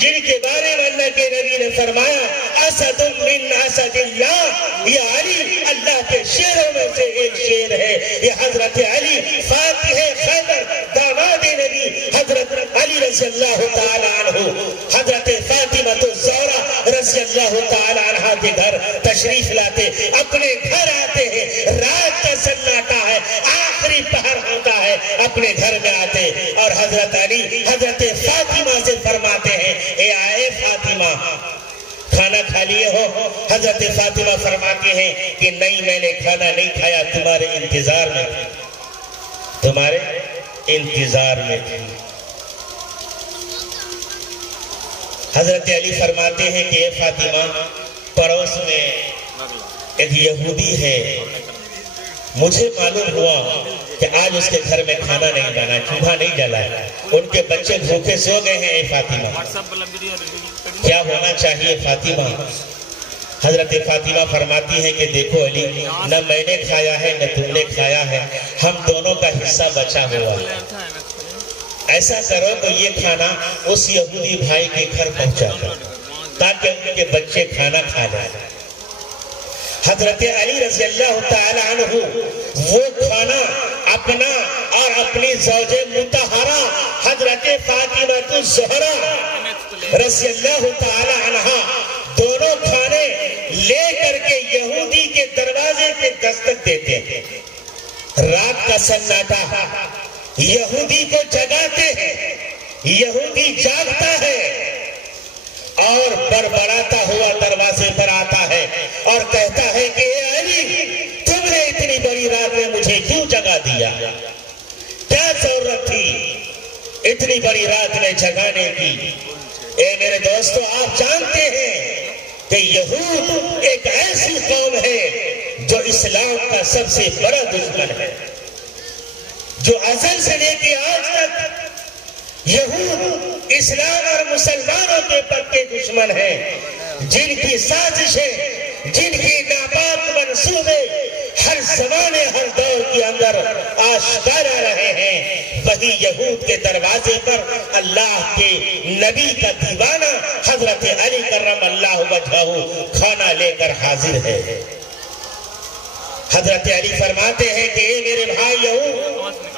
جن کے بارے میں اللہ کے نبی نے فرمایا اسد من اسد اللہ، یہ علی اللہ کے شیروں میں سے ایک شیر ہے۔ یہ حضرت علی فاتح خیبر داماد نبی حضرت علی رضی اللہ تعالی عنہ، حضرت فاطمہ الزہرا رضی اللہ تعالی عنہ کے گھر تشریف لاتے، اپنے گھر آتے ہیں، رات کا سناٹا ہے، آخری پہر ہوتا ہے، اپنے گھر میں آتے اور حضرت علی حضرت فاطمہ سے فرماتے ہیں اے آئے فاطمہ کھانا کھا لیے ہو؟ حضرت فاطمہ فرماتے ہیں کہ نہیں، میں نے کھانا نہیں کھایا، تمہارے انتظار میں تھی، تمہارے انتظار میں تھی۔ حضرت علی فرماتے ہیں کہ اے فاطمہ، پڑوس میں ایک یہودی ہے، مجھے معلوم ہوا کہ آج اس کے گھر میں کھانا نہیں بنا، چولہا نہیں جلا ہے، ان کے بچے بھوکے سو گئے ہیں۔ اے فاطمہ کیا ہونا چاہیے فاطمہ؟ حضرت فاطمہ فرماتی ہیں کہ دیکھو علی، نہ میں نے کھایا ہے نہ تم نے کھایا ہے، ہم دونوں کا حصہ بچا ہوا ہے، ایسا کرو کہ یہ کھانا اس یہودی بھائی کے گھر پہنچا دو تاکہ ان کے بچے کھانا کھا لیں۔ حضرت علی رضی اللہ تعالی عنہ وہ کھانا اپنا اور اپنی زوج مطہرہ حضرت فاطمہ الزہرا رضی اللہ تعالی عنہ دونوں کھانے لے کر کے یہودی کے دروازے پہ دستک دیتے ہیں۔ رات کا سناٹا، یہودی کو جگاتے ہیں، یہودی جاگتا ہے اور بڑبڑاتا ہوا دروازے پر آتا ہے اور کہتا ہے کہ اے علی، تم نے اتنی بڑی رات میں مجھے کیوں جگا دیا؟ کیا ضرورت تھی اتنی بڑی رات میں جگانے کی؟ اے میرے دوستو، آپ جانتے ہیں کہ یہود ایک ایسی قوم ہے جو اسلام کا سب سے بڑا دشمن ہے، جو ازل سے لے کے آج تک یہود اسلام اور مسلمانوں کے پکے دشمن ہیں، جن کی سازشیں، جن کی ناپاک منصوبے ہر زمانے ہر دور کے اندر آشکارا رہے ہیں، وہی یہود کے دروازے پر اللہ کے نبی کا دیوانہ حضرت علی کرم اللہ وجہہ کھانا لے کر حاضر ہے۔ حضرت علی فرماتے ہیں کہ اے میرے بھائی یہود،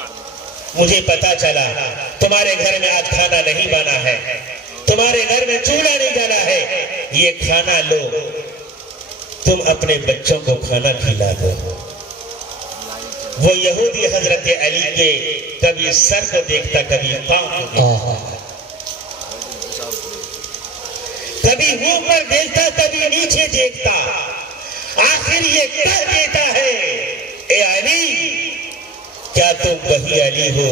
مجھے پتا چلا تمہارے گھر میں آج کھانا نہیں بنا ہے، تمہارے گھر میں چولہا نہیں جلا ہے، یہ کھانا لو، تم اپنے بچوں کو کھانا کھلا دو۔ وہ یہودی حضرت علی کے کبھی سر کو دیکھتا، کبھی پاؤں کو دیکھتا، کبھی منہ پر دیکھتا، کبھی نیچے دیکھتا، آخر یہ کہہ دیتا ہے اے علی، کیا تم وہی علی ہو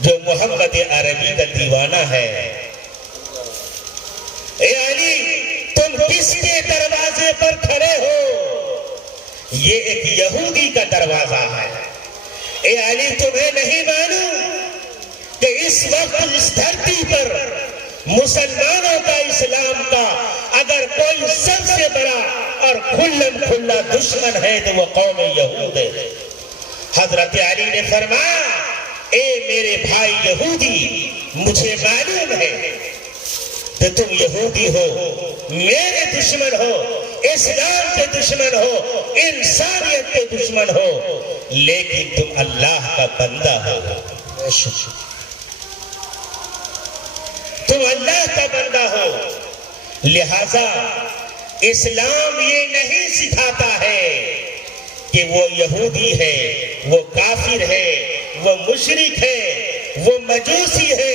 جو محمد عربی کا دیوانہ ہے؟ اے علی، تم کس کے دروازے پر کھڑے ہو؟ یہ ایک یہودی کا دروازہ ہے۔ اے علی، تمہیں نہیں معلوم کہ اس وقت اس دھرتی پر مسلمانوں کا، اسلام کا اگر کوئی سب سے بڑا اور کھلم کھلا دشمن ہے تو وہ قوم یہود ہے۔ حضرت علی نے فرمایا اے میرے بھائی یہودی، مجھے معلوم ہے کہ تم یہودی ہو، میرے دشمن ہو، اسلام کے دشمن ہو، انسانیت کے دشمن ہو، لیکن تم اللہ کا بندہ ہو، تم اللہ کا بندہ ہو، لہذا اسلام یہ نہیں سکھاتا ہے کہ وہ یہودی ہے، وہ کافر ہے، وہ مشرک ہے، وہ مجوسی ہے،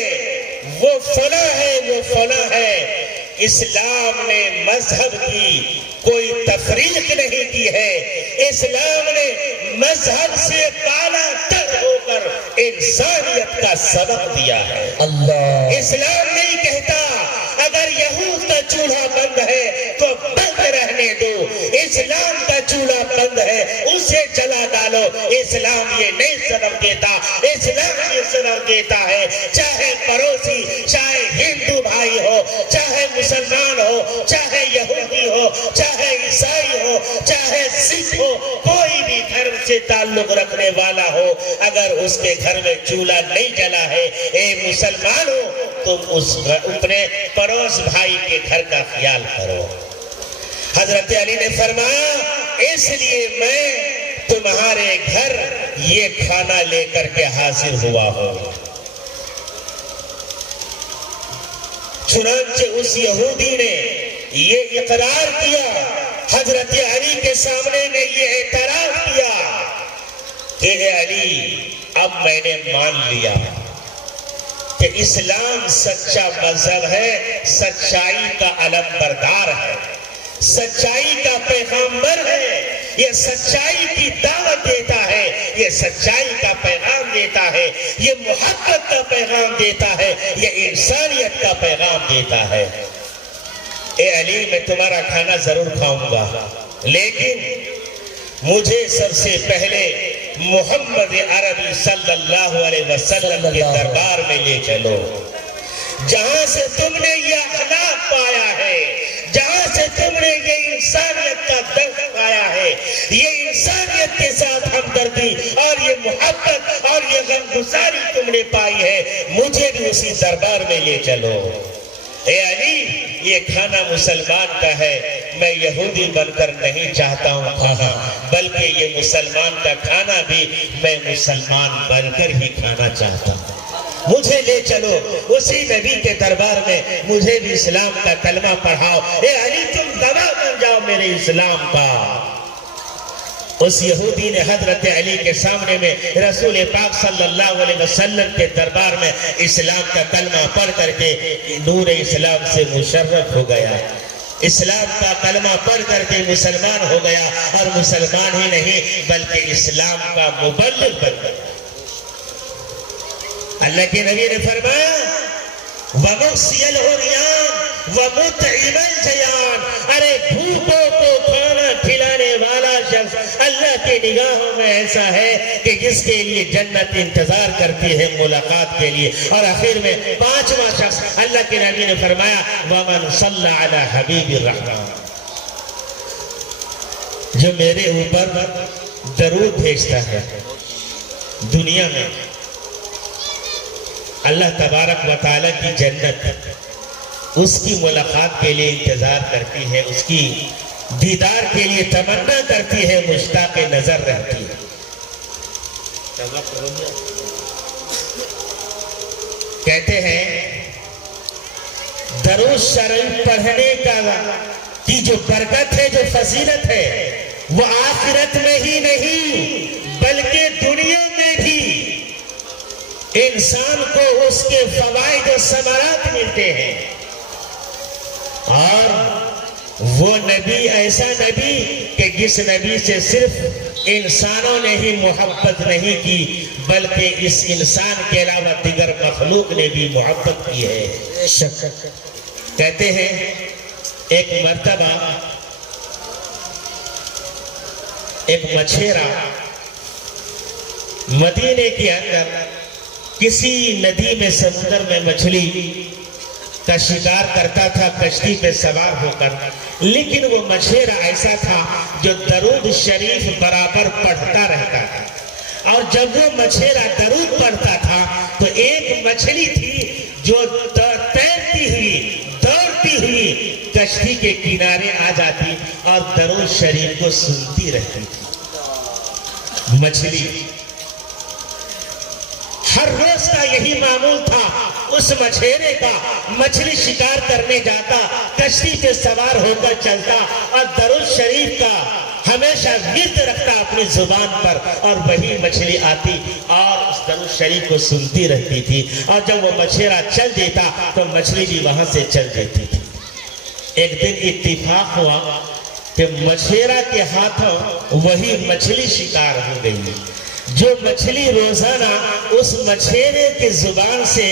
وہ فلاں ہے، وہ فلاں ہے۔ اسلام نے مذہب کی کوئی تفریق نہیں کی ہے، اسلام نے مذہب سے بالا تر ہو کر انسانیت کا سبق دیا ہے۔ اسلام نہیں کہتا اگر یہود کا چولہا بند ہے تو بند رہنے دو، اسلام کا چولہا بند ہے اسے جلا ڈالو۔ اسلام یہ نہیں سبق دیتا، اسلام یہ سبق دیتا ہے چاہے پڑوسی، چاہے ہندو بھائی ہو، چاہے مسلمان ہو، چاہے یہودی ہو، چاہے عیسائی ہو، چاہے سکھ ہو، کوئی بھی دھرم سے تعلق رکھنے والا ہو، اگر اس کے گھر میں چولہا نہیں جلا ہے، اے مسلمانوں تم اپنے پڑوس بھائی کے گھر کا خیال کرو۔ حضرت علی نے فرمایا اس لیے میں تمہارے گھر یہ کھانا لے کر کے حاضر ہوا ہوں۔ چنانچہ اس یہودی نے یہ اقرار کیا، حضرت علی کے سامنے نے یہ اعتراف کیا کہ اے علی اب میں نے مان لیا کہ اسلام سچا مذہب ہے، سچائی کا علم بردار ہے، سچائی کا پیغمبر ہے، یہ سچائی کی دعوت دیتا ہے، یہ سچائی کا پیغام دیتا ہے، یہ محبت کا پیغام دیتا ہے، یہ انسانیت کا پیغام دیتا ہے۔ اے علی میں تمہارا کھانا ضرور کھاؤں گا، لیکن مجھے سب سے پہلے محمد عربی صلی اللہ علیہ وسلم کے دربار میں لے چلو، جہاں سے تم نے یہ اخلاق پایا ہے، جہاں سے تم نے یہ انسانیت کا درس پایا ہے، یہ انسانیت کے ساتھ ہمدردی اور یہ محبت اور یہ غمگساری تم نے پائی ہے، مجھے بھی اسی دربار میں لے چلو۔ اے علی یہ کھانا مسلمان کا ہے، میں یہودی بن کر نہیں چاہتا ہوں کھانا، بلکہ یہ مسلمان کا کھانا بھی میں مسلمان بن کر ہی کھانا چاہتا ہوں، مجھے لے چلو اسی نبی کے دربار میں، مجھے بھی اسلام کا کلمہ پڑھاؤ۔ اے علی تم گواہ بن جاؤ میرے اسلام کا۔ اس یہودی نے حضرت علی کے سامنے میں رسول پاک صلی اللہ علیہ وسلم کے دربار میں اسلام کا کلمہ پڑھ کر کے نور اسلام سے مشرف ہو گیا، اسلام کا کلمہ پڑھ کر کے مسلمان ہو گیا، اور مسلمان ہی نہیں بلکہ اسلام کا مبلغ بن گیا۔ اللہ کے نبی نے فرمایا وَمُقْسِيَ الْعُرْيَانِ وَمُطْعِمَ الْجَيَانِ، ارے بھوکوں کو کھانا کھلانے والا شخص اللہ کی نگاہوں میں ایسا ہے کہ جس کے لیے جنت انتظار کرتی ہے ملاقات کے لیے۔ اور آخر میں پانچواں شخص اللہ کے نبی نے فرمایا وَمَنْ صَلَّ عَلَى حَبِيبِ الرَّحْمَانِ، جو میرے اوپر درود بھیجتا ہے۔ دنیا میں اللہ تبارک و تعالیٰ کی جنت اس کی ملاقات کے لیے انتظار کرتی ہے، اس کی دیدار کے لیے تمنا کرتی ہے، مشتاق نظر رہتی ہے۔ کہتے ہیں درود شریف پڑھنے کی جو برکت ہے، جو فضیلت ہے، وہ آخرت میں ہی نہیں بلکہ دنیا میں بھی انسان کو اس کے فوائد و ثمرات ملتے ہیں۔ اور وہ نبی ایسا نبی کہ جس نبی سے صرف انسانوں نے ہی محبت نہیں کی بلکہ اس انسان کے علاوہ دیگر مخلوق نے بھی محبت کی ہے۔ کہتے ہیں ایک مرتبہ ایک مچھیرا مدینے کے اندر کسی ندی میں سمندر میں مچھلی کا شکار کرتا تھا کشتی پہ سوار ہو کر، لیکن وہ مچھیرا ایسا تھا جو درود شریف برابر پڑھتا رہتا تھا، اور جب وہ مچھیرا درود پڑھتا تھا تو ایک مچھلی تھی جو تیرتی ہوئی دوڑتی ہوئی کشتی کے کنارے آ جاتی اور درود شریف کو سنتی رہتی تھی۔ مچھلی ہر روز کا یہی معمول تھا اس مچھیرے کا، مچھلی شکار کرنے جاتا، کشتی پہ سوار ہو کر چلتا اور درود شریف کا ہمیشہ ورد رکھتا اپنی زبان پر، اور وہی مچھلی آتی اور اس درود شریف کو سنتی رہتی تھی، اور جب وہ مچھیرا چل دیتا تو مچھلی بھی وہاں سے چل دیتی تھی۔ ایک دن اتفاق ہوا کہ مچھیرا کے ہاتھوں وہی مچھلی شکار ہو گئی، جو مچھلی روزانہ اس مچھیرے کی زبان سے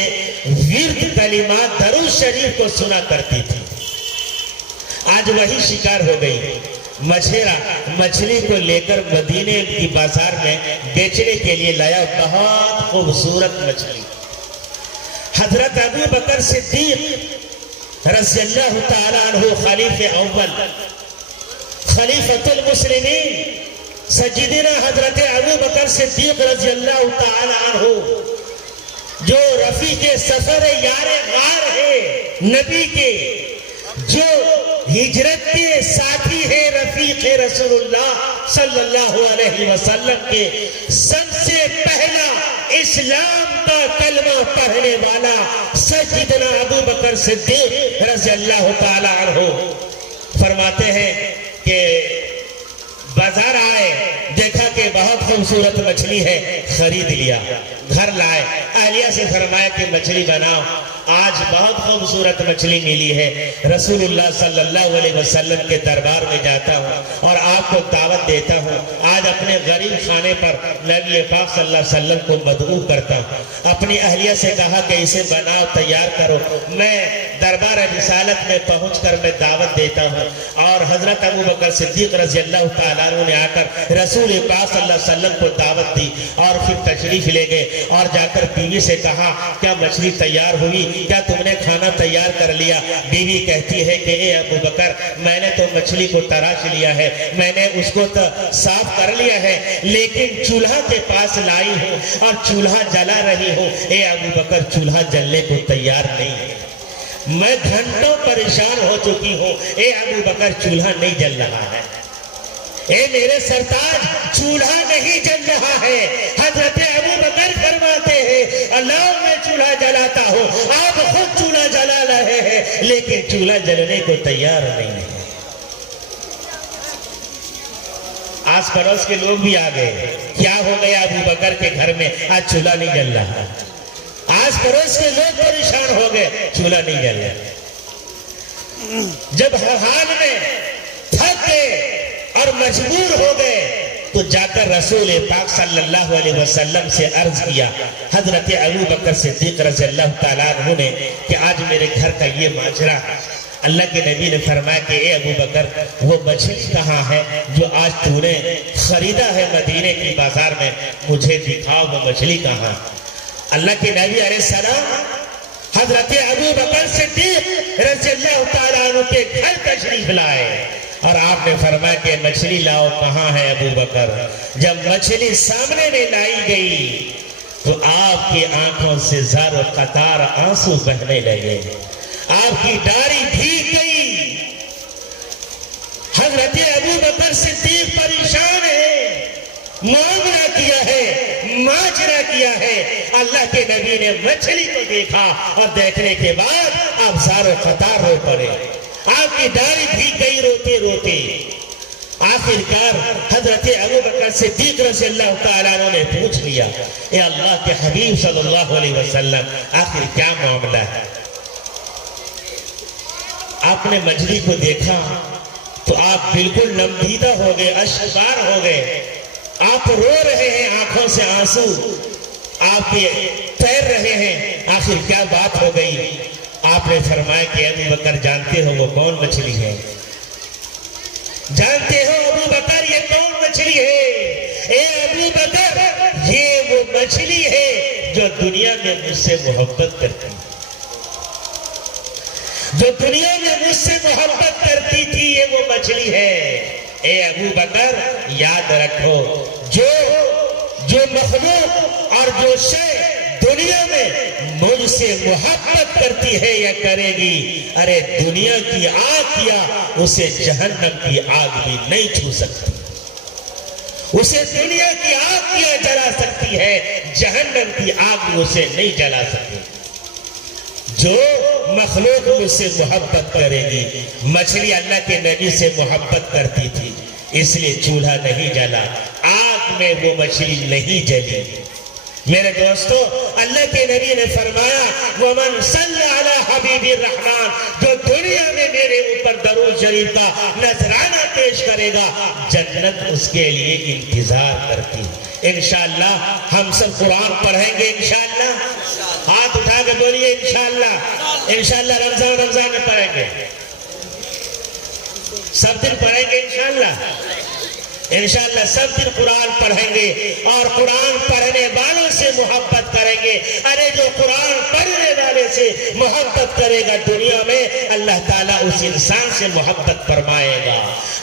ورد کلمات درود شریف کو سنا کرتی تھی، آج وہی شکار ہو گئی۔ مچھیرا مچھلی کو لے کر مدینے کی بازار میں بیچنے کے لیے لایا، بہت خوبصورت مچھلی۔ حضرت ابو بکر صدیق رضی اللہ تعالیٰ عنہ خلیفہ اول، خلیفۃ المسلمین سیدنا حضرت ابو بکر صدیق رضی اللہ تعالی عنہ جو رفیق سفر یار غار ہے نبی کے، جو ہجرت کے ساتھی ہے رفیق رسول اللہ صلی اللہ علیہ وسلم کے، سب سے پہلا اسلام کا کلمہ پڑھنے والا سیدنا ابو بکر صدیق رضی اللہ تعالی عنہ فرماتے ہیں کہ بازار آئے، دیکھا کہ بہت خوبصورت مچھلی ہے، خرید لیا، گھر لائے، اہلیہ سے فرمایا کہ مچھلی بناؤ، آج بہت خوبصورت مچھلی ملی ہے، رسول اللہ صلی اللہ علیہ وسلم کے دربار میں جاتا ہوں اور آپ کو دعوت دیتا ہوں، آج اپنے غریب خانے پر نبی پاک صلی اللہ علیہ وسلم کو مدعو کرتا ہوں۔ اپنی اہلیہ سے کہا کہ اسے بناؤ، تیار کرو، میں دربار رسالت میں پہنچ کر میں دعوت دیتا ہوں۔ اور حضرت ابو بکر صدیق رضی اللہ تعالیٰ عنہ نے آ کر رسول پاک صلی اللہ علیہ وسلم کو دعوت دی اور پھر تشریف لے گئے اور جا کر بیوی سے کہا کیا مچھلی تیار ہوئی، کیا تم نے کھانا تیار کر لیا؟ بیوی کہتی ہے کہ اے ابو بکر، میں نے تو مچھلی کو تراش لیا ہے، میں نے اس کو صاف کر لیا ہے، لیکن چولہا کے پاس لائی ہوں اور چولہا جلا رہی ہوں۔ اے ابو بکر، چولہا جلنے کو تیار نہیں ہے، میں گھنٹوں پریشان ہو چکی ہوں، اے ابو بکر چولہا نہیں جل رہا ہے، اے میرے سرتاج چولہا نہیں جل رہا ہے۔ حضرت ابو بکر فرماتے ہیں اللہ میں چولہا جلاتا ہوں، آپ خود چولہا جلا رہے ہیں لیکن چولہا جلنے کو تیار نہیں ہے۔ آس پڑوس کے لوگ بھی آ گئے، کیا ہو گیا ابو بکر کے گھر میں، آج چولہا نہیں جل رہا۔ آس پڑوس کے لوگ پریشان ہو گئے، چولہا نہیں جل رہا۔ جب حال میں تھک گئے اور مجبور ہو گئے تو جا کر رسول پاک صلی اللہ علیہ وسلم سے عرض کیا، حضرت ابو بکر صدیق رضی اللہ تعالیٰ عنہ نے، کہ آج میرے گھر کا یہ ماجرا۔ اللہ کے نبی نے فرمایا کہ اے ابو بکر، وہ مچھلی کہاں ہے جو آج تو نے خریدا ہے مدینے کی بازار میں، مجھے دکھاؤ وہ مچھلی کہاں۔ اللہ کے نبی علیہ السلام حضرت ابو بکر صدیق رضی اللہ تعالیٰ عنہ کے گھر تشریف لائے اور آپ نے فرمایا کہ مچھلی لاؤ، کہاں ہے ابو بکر؟ جب مچھلی سامنے میں لائی گئی تو آپ کی آنکھوں سے زار و قطار آنسو بہنے لگے، آپ کی داڑھی بھیگ گئی۔ حضرت ابو بکر صدیق پریشان ہے، معاملہ کیا ہے، ماجرا کیا ہے۔ اللہ کے نبی نے مچھلی کو دیکھا اور دیکھنے کے بعد آپ زار و قطار رو پڑے، آپ کی داڑھی بھیگ گئی روتے روتے۔ آخرکار حضرت ابو بکر صدیق رضی اللہ تعالیٰ عنہ نے پوچھ لیا، اے اللہ کے حبیب صلی اللہ علیہ وسلم، آخر کیا معاملہ ہے؟ آپ نے مچھلی کو دیکھا تو آپ بالکل نمدیدہ ہو گئے، اشکبار ہو گئے، آپ رو رہے ہیں، آنکھوں سے آنسو آپ کے تیر رہے ہیں۔ آخر کیا بات ہو گئی؟ آپ نے فرمایا کہ ابو بکر جانتے ہو وہ کون مچھلی ہے؟ جانتے ہو ابو بکر یہ کون مچھلی ہے؟ اے ابو بکر، یہ وہ مچھلی ہے جو دنیا میں مجھ سے محبت کرتی ہے، جو دنیا میں مجھ سے محبت کرتی تھی، یہ وہ مچھلی ہے۔ اے ابو بکر یاد رکھو، جو مخلوق اور جو شے دنیا میں مجھ سے محبت کرتی ہے یا کرے گی، ارے دنیا کی آگ یا اسے جہنم کی آگ بھی نہیں چھو سکتی، اسے دنیا کی آگ کیا جلا سکتی ہے، جہنم کی آگ اسے نہیں جلا سکتی۔ جو مخلوق مجھ سے محبت کرے گی، مچھلی اللہ کے نبی سے محبت کرتی تھی اس لیے چولہا نہیں جلا، آگ میں وہ مچھلی نہیں جلی۔ میرے دوستو، اللہ کے نبی نے فرمایا وَمَنْ صَلَّ عَلَىٰ حَبِيبِ الرَّحْمَانِ، جو دنیا میں میرے اوپر درود شریف کا نذرانہ پیش کرے گا، جنت اس کے لیے انتظار کرتی ہے۔ انشاءاللہ ہم سب قرآن پڑھیں گے، انشاءاللہ ہاتھ اٹھا کے بولیے انشاءاللہ۔ انشاءاللہ رمضان میں پڑھیں گے، سب دن پڑھیں گے انشاءاللہ۔ انشاءاللہ سب دن قرآن پڑھیں گے اور قرآن پڑھنے والوں سے محبت کریں گے۔ ارے جو قرآن پڑھنے والے سے محبت کرے گا دنیا میں، اللہ تعالیٰ اس انسان سے محبت فرمائے گا۔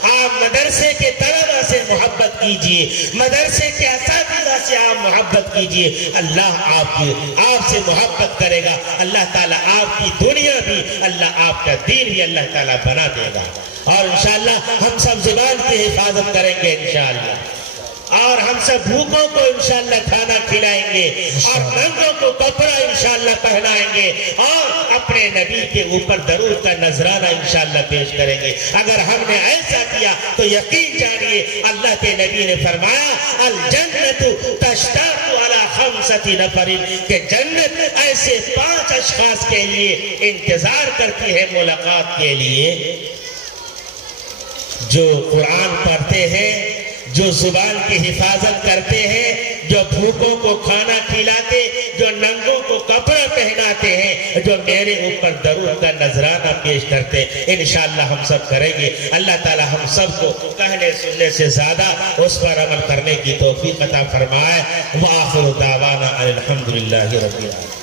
آپ مدرسے کے طلبہ سے محبت کیجئے، مدرسے کے اساتذہ سے آپ محبت کیجئے، اللہ آپ سے محبت کرے گا، اللہ تعالیٰ آپ کی دنیا بھی، اللہ آپ کا دین بھی اللہ تعالیٰ بنا دے گا۔ اور انشاءاللہ ہم سب زبان کی حفاظت کریں گے انشاءاللہ، اور ہم سب بھوکوں کو انشاءاللہ کھانا کھلائیں گے، اور ننگوں کو کپڑا انشاءاللہ پہنائیں گے، اور اپنے نبی کے اوپر درود کا نذرانہ انشاءاللہ پیش کریں گے۔ اگر ہم نے ایسا کیا تو یقین جانیے اللہ کے نبی نے فرمایا الجنت تشتاق علی خمسۃ نفر، کہ جنت ایسے 5 اشخاص کے لیے انتظار کرتی ہے ملاقات کے لیے، جو قرآن پڑھتے ہیں، جو زبان کی حفاظت کرتے ہیں، جو بھوکوں کو کھانا کھلاتے، جو ننگوں کو کپڑا پہناتے ہیں، جو میرے اوپر درود کا نذرانہ پیش کرتے ہیں۔ انشاءاللہ ہم سب کریں گے۔ اللہ تعالی ہم سب کو کہنے سننے سے زیادہ اس پر عمل کرنے کی توفیق عطا فرمائے۔ وآخر دعوانا الحمدللہ رب العالمین۔